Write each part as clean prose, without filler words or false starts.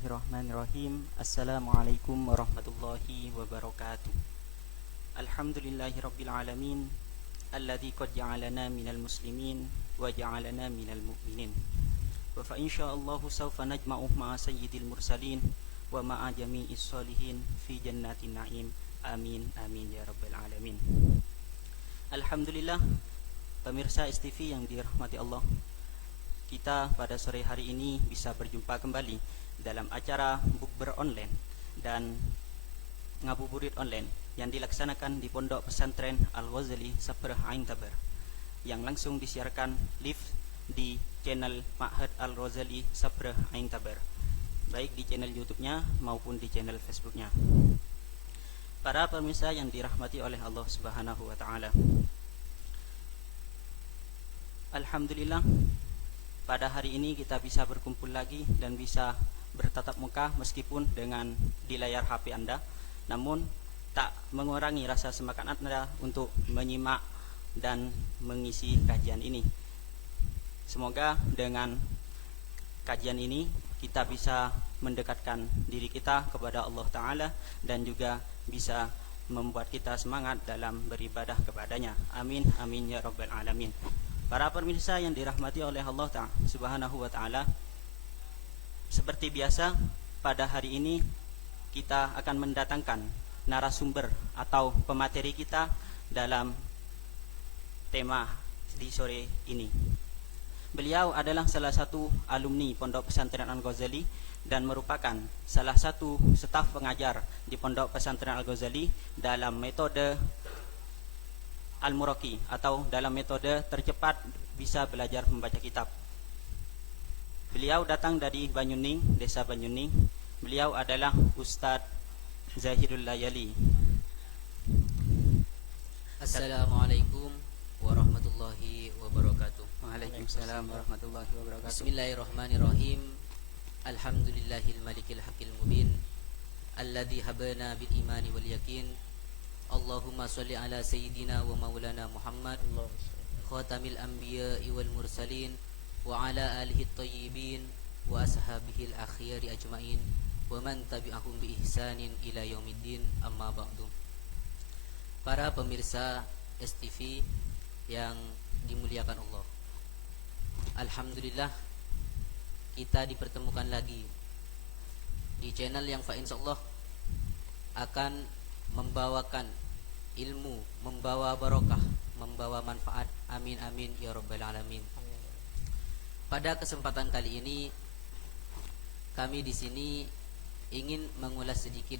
Bismillahirrahmanirrahim. Assalamualaikum warahmatullahi wabarakatuh. Alhamdulillahirabbil alamin alladzi qad ja'alana minal muslimin wa ja'alana minal mu'minin. Wa fa insyaallahu sawfa najma'u ma'a sayyidil mursalin wa ma'a jami'is sholihin fi jannatin na'im. Amin amin ya rabbal alamin. Alhamdulillah, pemirsa STV yang dirahmati Allah, kita pada sore hari ini bisa berjumpa kembali dalam acara bukber online dan ngabuburit online yang dilaksanakan di Pondok Pesantren Al-Ghazali Sapreh Ain Taber, yang langsung disiarkan live di channel Ma'had Al-Ghazali Sapreh Ain Taber, baik di channel YouTube-nya maupun di channel Facebook-nya. Para pemirsa yang dirahmati oleh Allah Subhanahu wa taala, alhamdulillah, pada hari ini kita bisa berkumpul lagi dan bisa bertatap muka meskipun dengan di layar HP Anda, namun tak mengurangi rasa semangat Anda untuk menyimak dan mengisi kajian ini. Semoga dengan kajian ini kita bisa mendekatkan diri kita kepada Allah Ta'ala dan juga bisa membuat kita semangat dalam beribadah kepadanya. Amin amin ya rabbal alamin. Para pemirsa yang dirahmati oleh Allah Subhanahu wa taala, seperti biasa pada hari ini kita akan mendatangkan narasumber atau pemateri kita dalam tema di sore ini. Beliau adalah salah satu alumni Pondok Pesantren Al-Ghazali dan merupakan salah satu staf pengajar di Pondok Pesantren Al-Ghazali dalam metode Al-Muraqi atau dalam metode tercepat bisa belajar membaca kitab. Beliau datang dari Banyuning, desa Banyuning. Beliau adalah Ustadz Zahirul Layali. Assalamualaikum warahmatullahi wabarakatuh. Waalaikumsalam warahmatullahi wabarakatuh. Bismillahirrahmanirrahim. Alhamdulillahil malikil haqqil mubin alladzi habana bil imani wal yakin. Allahumma sholli ala sayyidina wa maulana Muhammad khatamil anbiya'i wal mursalin wa ala alihi at-tayyibin wa ashabihil akhyari ajmain wa man tabi'ahum bi ihsanin ila yaumiddin, amma ba'du. Para pemirsa STV yang dimuliakan Allah, alhamdulillah kita dipertemukan lagi di channel yang insyaallah akan membawakan ilmu, membawa barokah, membawa manfaat. Amin amin ya rabbal alamin. Pada kesempatan kali ini kami di sini ingin mengulas sedikit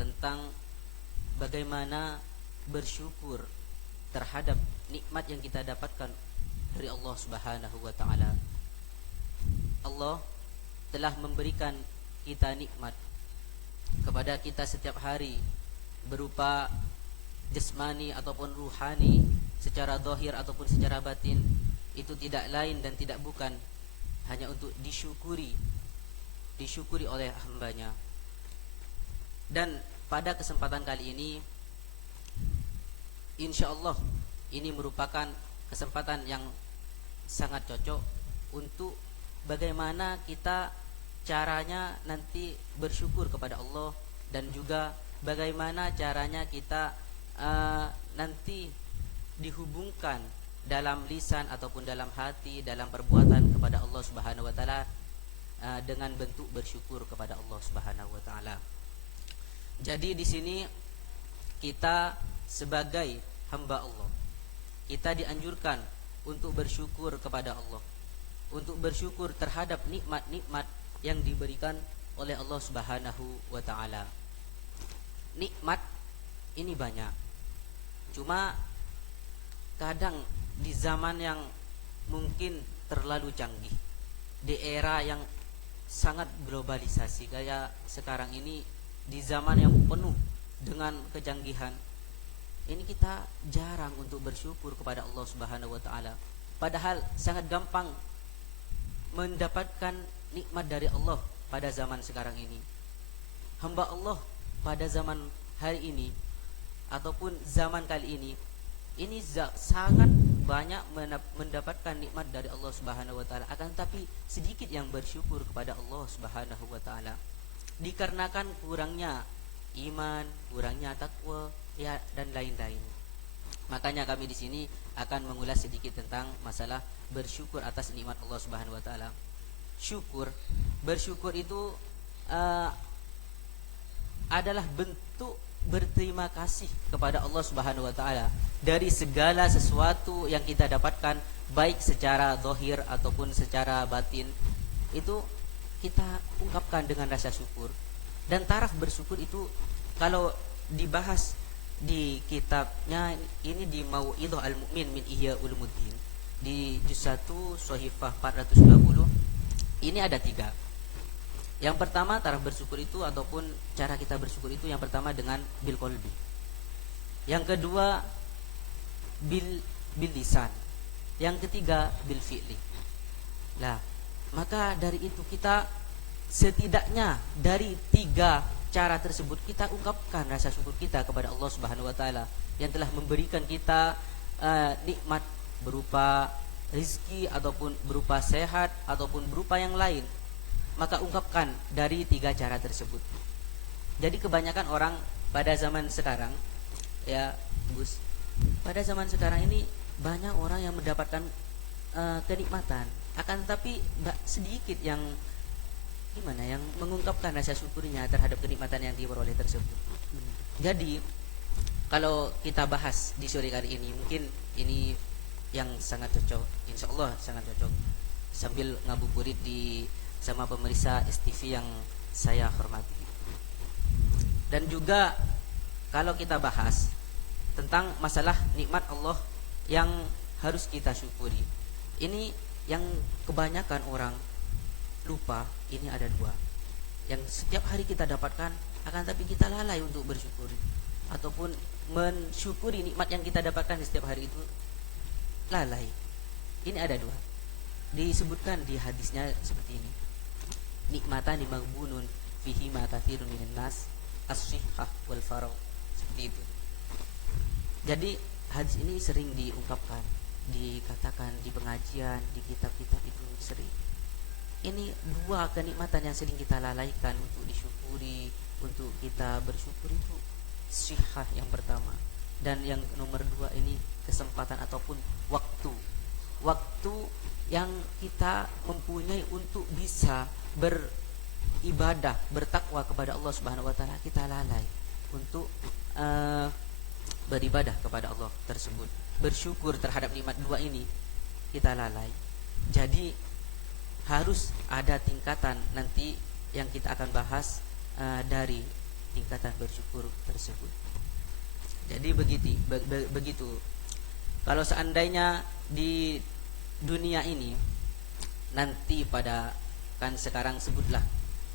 tentang bagaimana bersyukur terhadap nikmat yang kita dapatkan dari Allah Subhanahu wa taala. Allah telah memberikan kita nikmat kepada kita setiap hari berupa jasmani ataupun ruhani, secara zahir ataupun secara batin. Itu tidak lain dan tidak bukan hanya untuk disyukuri oleh hambanya. Dan pada kesempatan kali ini insyaallah ini merupakan kesempatan yang sangat cocok untuk bagaimana kita caranya nanti bersyukur kepada Allah, dan juga bagaimana caranya kita nanti dihubungkan dalam lisan ataupun dalam hati, dalam perbuatan kepada Allah Subhanahu wa taala dengan bentuk bersyukur kepada Allah Subhanahu wa taala. Jadi di sini kita sebagai hamba Allah, kita dianjurkan untuk bersyukur kepada Allah, untuk bersyukur terhadap nikmat-nikmat yang diberikan oleh Allah Subhanahu wa taala. Nikmat ini banyak. Cuma kadang di zaman yang mungkin terlalu canggih, di era yang sangat globalisasi kayak sekarang ini, di zaman yang penuh dengan kecanggihan ini, kita jarang untuk bersyukur kepada Allah Subhanahu wa taala. Padahal sangat gampang mendapatkan nikmat dari Allah pada zaman sekarang ini. Hamba Allah pada zaman hari ini ataupun zaman kali ini sangat banyak mendapatkan nikmat dari Allah Subhanahu wa taala, akan tapi sedikit yang bersyukur kepada Allah Subhanahu wa taala. Dikarenakan kurangnya iman, kurangnya takwa, ya dan lain-lain. Makanya kami di sini akan mengulas sedikit tentang masalah bersyukur atas nikmat Allah Subhanahu wa taala. Bersyukur itu adalah bentuk berterima kasih kepada Allah Subhanahu wa taala dari segala sesuatu yang kita dapatkan, baik secara zahir ataupun secara batin. Itu kita ungkapkan dengan rasa syukur. Dan taraf bersyukur itu kalau dibahas di kitabnya ini di Mau'idhah Al-Mu'min min Ihya Ulumuddin di juz 1 Shahifah 420, ini ada 3. Yang pertama, taraf bersyukur itu ataupun cara kita bersyukur itu, yang pertama dengan bil qalbi. Yang kedua bil lisan. Yang ketiga bil fi'li. Lah, maka dari itu kita setidaknya dari 3 cara tersebut kita ungkapkan rasa syukur kita kepada Allah Subhanahu wa taala yang telah memberikan kita nikmat berupa rizki ataupun berupa sehat ataupun berupa yang lain. Maka ungkapkan dari 3 cara tersebut. Jadi kebanyakan orang pada zaman sekarang, ya Gus, pada zaman sekarang ini banyak orang yang mendapatkan kenikmatan, akan tapi sedikit yang gimana yang mengungkapkan rasa syukurnya terhadap kenikmatan yang diperoleh tersebut. Jadi kalau kita bahas di sore kali ini, mungkin ini yang sangat cocok, insya Allah sangat cocok, sambil ngabuburit di sama pemirsa STV yang saya hormati. Dan juga kalau kita bahas tentang masalah nikmat Allah yang harus kita syukuri, ini yang kebanyakan orang lupa. Ini ada 2 yang setiap hari kita dapatkan, akan tapi kita lalai untuk bersyukur ataupun mensyukuri nikmat yang kita dapatkan di setiap hari itu, lalai. Ini ada 2 disebutkan di hadisnya seperti ini: nikmatani maghbunun fihi ma katsirun minan nas as-sihhah wal faragh. Seperti itu. Jadi hadis ini sering diungkapkan, dikatakan di pengajian, di kitab-kitab itu sering. Ini 2 kenikmatan yang sering kita lalaikan untuk disyukuri, untuk kita bersyukur itu sihah yang pertama, dan yang nomor 2 ini kesempatan ataupun waktu yang kita mempunyai untuk bisa beribadah, bertakwa kepada Allah Subhanahu wa taala, kita lalai untuk beribadah kepada Allah tersebut. Bersyukur terhadap nikmat 2 ini kita lalai. Jadi harus ada tingkatan nanti yang kita akan bahas dari tingkatan bersyukur tersebut. Jadi begitu. Kalau seandainya di dunia ini nanti pada, kan sekarang sebutlah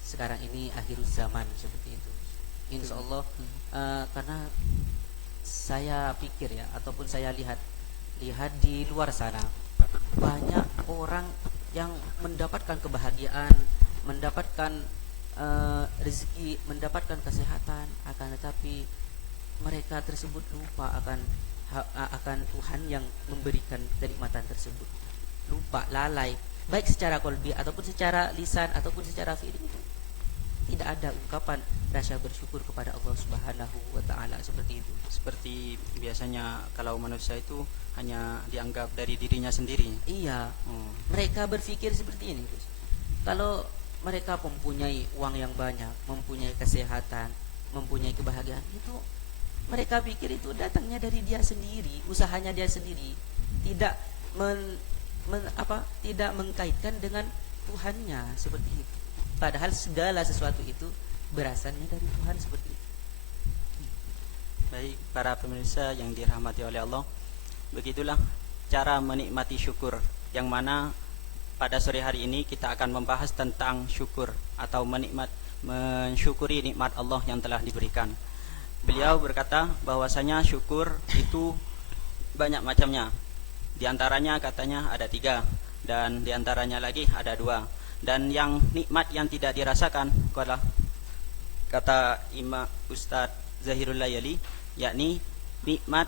sekarang ini akhirul zaman seperti itu, insya Allah. Karena saya pikir ya, ataupun saya lihat di luar sana banyak orang yang mendapatkan kebahagiaan, mendapatkan rezeki, mendapatkan kesehatan, akan tetapi mereka tersebut lupa akan Tuhan yang memberikan kenikmatan tersebut. Lupa, lalai, baik secara qalbi ataupun secara lisan ataupun secara fi'li. Tidak ada ungkapan rasa bersyukur kepada Allah Subhanahu wa taala seperti itu. Seperti biasanya kalau manusia itu hanya dianggap dari dirinya sendiri. Iya. Mereka berpikir seperti ini, Gus. Kalau mereka mempunyai uang yang banyak, mempunyai kesehatan, mempunyai kebahagiaan, itu mereka pikir itu datangnya dari dia sendiri, usahanya dia sendiri, tidak tidak mengkaitkan dengan Tuhannya seperti itu. Padahal segala sesuatu itu berasalnya dari Tuhan seperti itu. Baik para pemirsa yang dirahmati oleh Allah, begitulah cara menikmati syukur, yang mana pada sore hari ini kita akan membahas tentang syukur atau mensyukuri nikmat Allah yang telah diberikan. Beliau berkata bahwasanya syukur itu banyak macamnya. Di antaranya katanya ada 3, dan di antaranya lagi ada 2. Dan yang nikmat yang tidak dirasakan adalah, kata Imam Ustadz Zahirul Layali, yakni nikmat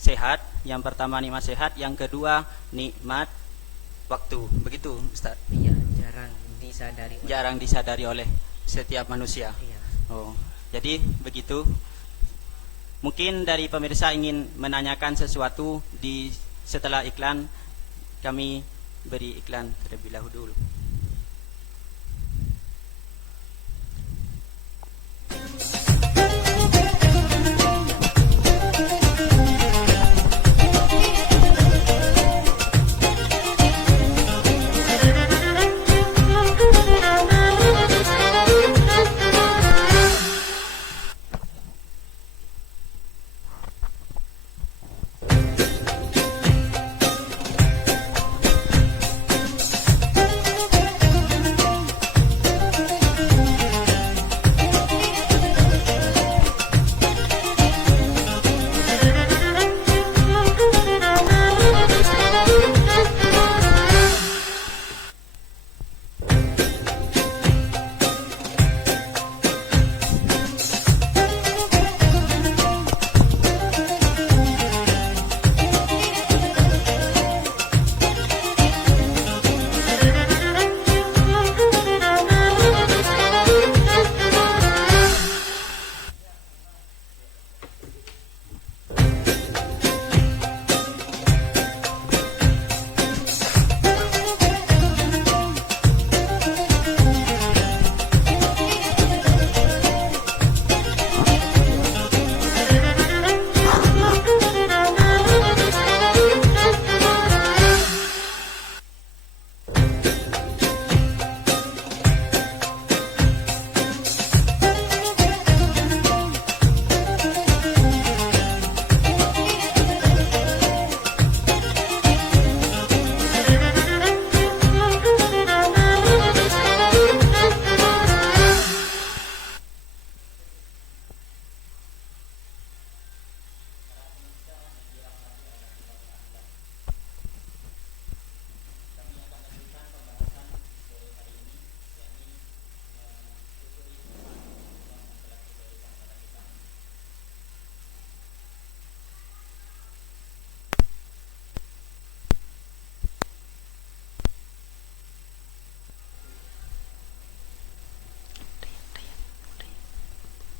sehat, Yang pertama nikmat sehat, yang kedua nikmat waktu. Begitu, Ustaz. Iya, jarang disadari oleh setiap manusia. Iya. Oh, jadi begitu. Mungkin dari pemirsa ingin menanyakan sesuatu setelah iklan, kami beri iklan terlebih dahulu.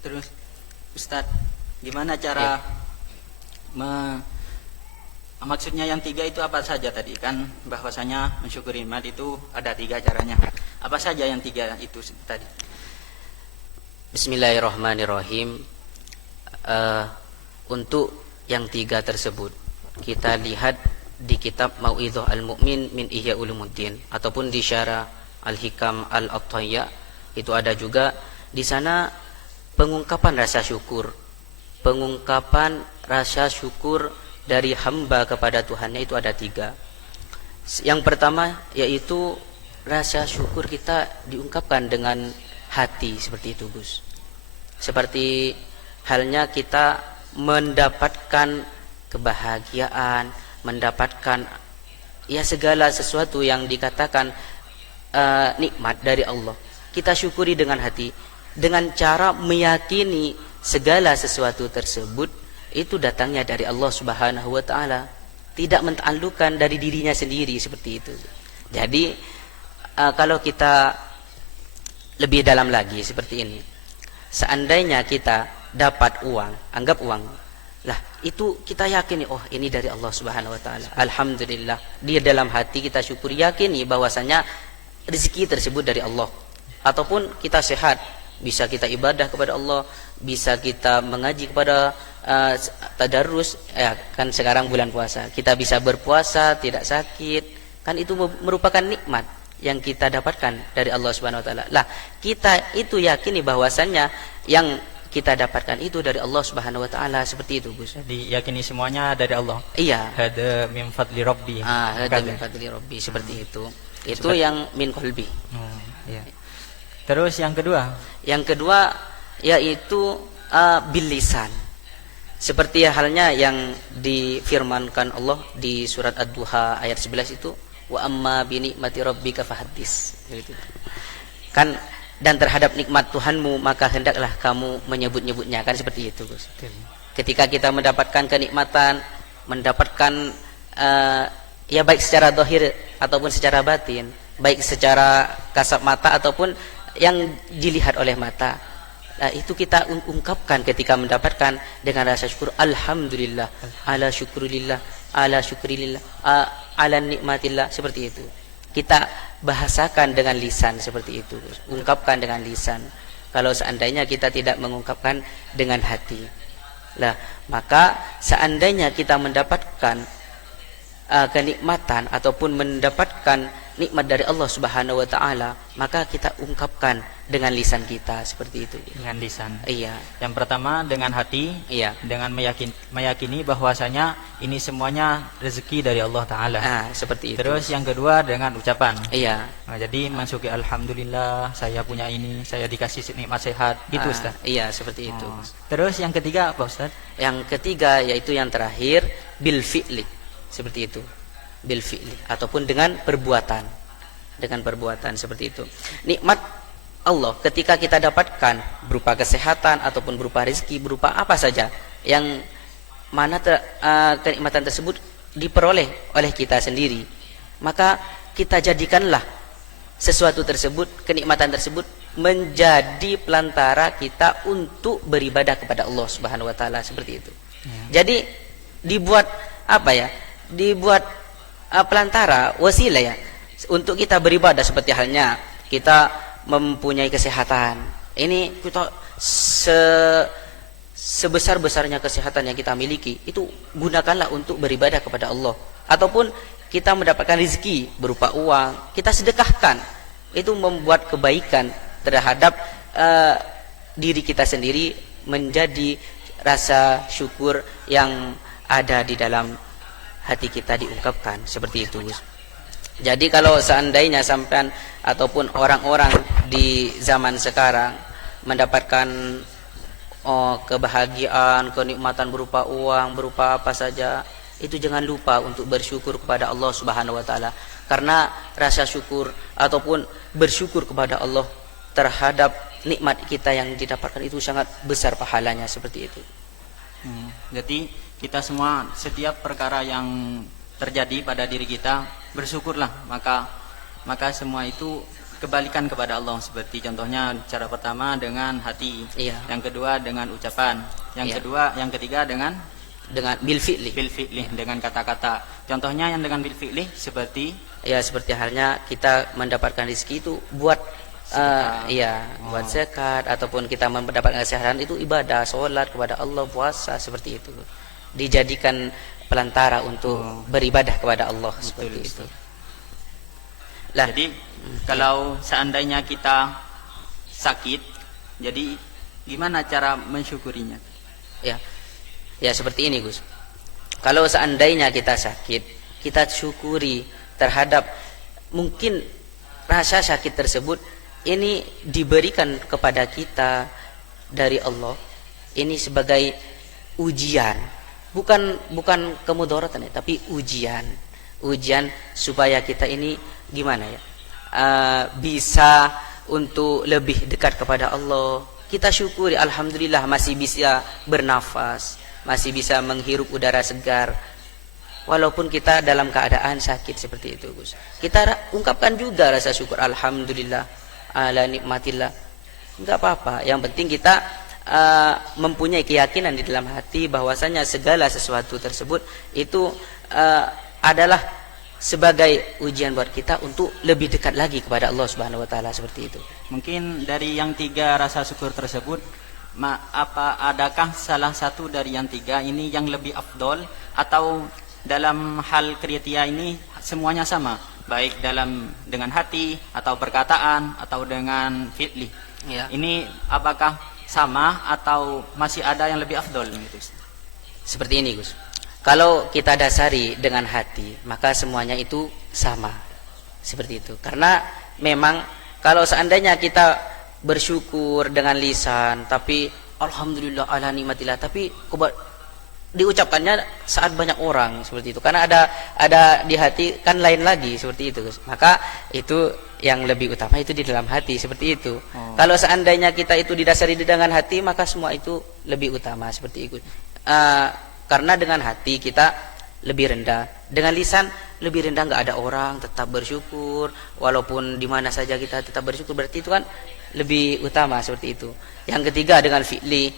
Terus Ustadz, gimana cara maksudnya yang 3 itu apa saja tadi? Kan bahwasanya mensyukuri nikmat itu ada 3 caranya. Apa saja yang 3 itu tadi? Bismillahirrahmanirrahim. Untuk yang 3 tersebut kita lihat di kitab Mau'idhah Al-Mu'min min Ihya Ulumuddin ataupun di Syarah Al-Hikam Al-Attayya, itu ada juga di sana pengungkapan rasa syukur. Pengungkapan rasa syukur dari hamba kepada Tuhannya itu ada 3. Yang pertama yaitu rasa syukur kita diungkapkan dengan hati, seperti itu Gus. Seperti halnya kita mendapatkan kebahagiaan, mendapatkan segala sesuatu yang dikatakan nikmat dari Allah, kita syukuri dengan hati, dengan cara meyakini segala sesuatu tersebut itu datangnya dari Allah Subhanahu wa taala, tidak menta'allukan dari dirinya sendiri, seperti itu. Jadi kalau kita lebih dalam lagi seperti ini, seandainya kita dapat uang, anggap uang lah, itu kita yakini, oh ini dari Allah Subhanahu wa taala, alhamdulillah. Di dalam hati kita syukuri, yakini bahwasanya rezeki tersebut dari Allah. Ataupun kita sehat, bisa kita ibadah kepada Allah, bisa kita mengaji kepada tadarus, kan sekarang bulan puasa, kita bisa berpuasa tidak sakit, kan itu merupakan nikmat yang kita dapatkan dari Allah Subhanahu wa taala. Lah, kita itu yakini bahwasannya yang kita dapatkan itu dari Allah Subhanahu wa taala, seperti itu Gus. Jadi yakini semuanya dari Allah. Iya. Hada min fadli rabbi. Hada min fadli rabbi, seperti itu. Itu yang min qalbi. Iya. Terus yang kedua? Yang kedua yaitu bil lisan. Seperti halnya yang difirmankan Allah di surat Ad-Duha ayat 11 itu, wa amma bi ni'mati rabbika fahaddits. Gitu. Kan, dan terhadap nikmat Tuhanmu maka hendaklah kamu menyebut-nyebutnya, kan seperti itu Gus. Ketika kita mendapatkan kenikmatan, mendapatkan ya baik secara zahir ataupun secara batin, baik secara kasat mata ataupun yang dilihat oleh mata. Nah, itu kita ungkapkan ketika mendapatkan dengan rasa syukur, alhamdulillah, ala syukurillah, ala syukurillah, ala nikmatillah, seperti itu. Kita bahasakan dengan lisan seperti itu, ungkapkan dengan lisan. Kalau seandainya kita tidak mengungkapkan dengan hati, lah maka seandainya kita mendapatkan kenikmatan ataupun mendapatkan nikmat dari Allah Subhanahu wa taala, maka kita ungkapkan dengan lisan kita seperti itu. Dengan lisan. Iya. Yang pertama dengan hati, Iya. dengan meyakini bahwasanya ini semuanya rezeki dari Allah taala. Seperti itu. Terus yang kedua dengan ucapan. Iya. Nah, jadi mensyukuri alhamdulillah saya punya ini, saya dikasih nikmat sehat, gitu Ustaz. Iya, seperti itu. Terus yang ketiga apa Ustaz? Yang ketiga yaitu yang terakhir bil fi'li. Seperti itu. Bil fi'li ataupun dengan perbuatan. Dengan perbuatan seperti itu. Nikmat Allah ketika kita dapatkan berupa kesehatan ataupun berupa rezeki, berupa apa saja yang mana kenikmatan tersebut diperoleh oleh kita sendiri, maka kita jadikanlah sesuatu tersebut, kenikmatan tersebut menjadi pelantara kita untuk beribadah kepada Allah Subhanahu wa taala, seperti itu. Jadi dibuat apa ya? Dibuat pelantara, wasilah ya untuk kita beribadah, seperti halnya kita mempunyai kesehatan. Ini kita sebesar-besarnya kesehatan yang kita miliki, itu gunakanlah untuk beribadah kepada Allah. Ataupun kita mendapatkan rezeki berupa uang, kita sedekahkan. Itu membuat kebaikan terhadap diri kita sendiri, menjadi rasa syukur yang ada di dalam hati kita diungkapkan, seperti itu. Jadi kalau seandainya sampean ataupun orang-orang di zaman sekarang mendapatkan kebahagiaan, kenikmatan berupa uang, berupa apa saja, itu jangan lupa untuk bersyukur kepada Allah Subhanahu wa taala. Karena rasa syukur ataupun bersyukur kepada Allah terhadap nikmat kita yang didapatkan itu sangat besar pahalanya, seperti itu. Jadi kita semua setiap perkara yang terjadi pada diri kita bersyukurlah, maka semua itu kebalikan kepada Allah. Seperti contohnya cara pertama dengan hati, yang kedua dengan ucapan, yang ketiga dengan bil fi'li, dengan kata-kata. Contohnya yang dengan bil fi'li seperti halnya kita mendapatkan rezeki itu buat buat zakat, ataupun kita mendapatkan kesehatan itu ibadah, sholat kepada Allah, puasa, seperti itu. Dijadikan pelantara untuk beribadah kepada Allah, seperti itu. Lah, jadi kalau seandainya kita sakit, jadi gimana cara mensyukurinya? Ya seperti ini, Gus. Kalau seandainya kita sakit, kita syukuri terhadap mungkin rasa sakit tersebut ini diberikan kepada kita dari Allah. Ini sebagai ujian. Bukan kemudaratan ya, tapi ujian supaya kita ini gimana ya, bisa untuk lebih dekat kepada Allah. Kita syukuri, alhamdulillah masih bisa bernafas, masih bisa menghirup udara segar, walaupun kita dalam keadaan sakit, seperti itu, Gus. Kita ungkapkan juga rasa syukur, alhamdulillah ala nikmatillah, enggak apa-apa. Yang penting kita mempunyai keyakinan di dalam hati bahwasanya segala sesuatu tersebut itu adalah sebagai ujian buat kita untuk lebih dekat lagi kepada Allah Subhanahu wa taala, seperti itu. Mungkin dari yang tiga rasa syukur tersebut, adakah salah satu dari yang tiga ini yang lebih afdol, atau dalam hal kriteria ini semuanya sama, baik dengan hati atau perkataan atau dengan fi'li? Ini apakah sama atau masih ada yang lebih afdol gitu? Seperti ini, Gus. Kalau kita dasari dengan hati, maka semuanya itu sama, seperti itu. Karena memang kalau seandainya kita bersyukur dengan lisan, tapi alhamdulillah ala nikmatillah, tapi diucapkannya saat banyak orang, seperti itu. Karena ada di hati kan lain lagi, seperti itu, Gus. Maka itu yang lebih utama itu di dalam hati, seperti itu. Kalau seandainya kita itu didasari dengan hati, maka semua itu lebih utama, seperti itu. Karena dengan hati kita lebih rendah. Dengan lisan lebih rendah, nggak ada orang, tetap bersyukur. Walaupun di mana saja kita tetap bersyukur, berarti itu kan lebih utama seperti itu. Yang ketiga dengan fi'li,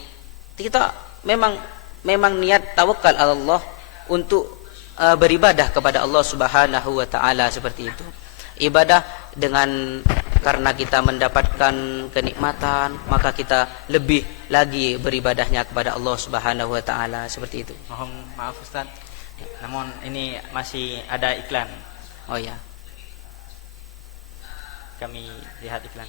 kita memang niat tawakal Allah untuk beribadah kepada Allah Subhanahu wa taala seperti itu. Ibadah dengan karena kita mendapatkan kenikmatan, maka kita lebih lagi beribadahnya kepada Allah Subhanahu wa taala seperti itu. Mohon maaf Ustaz, namun ini masih ada iklan. Oh ya. Kami lihat iklan.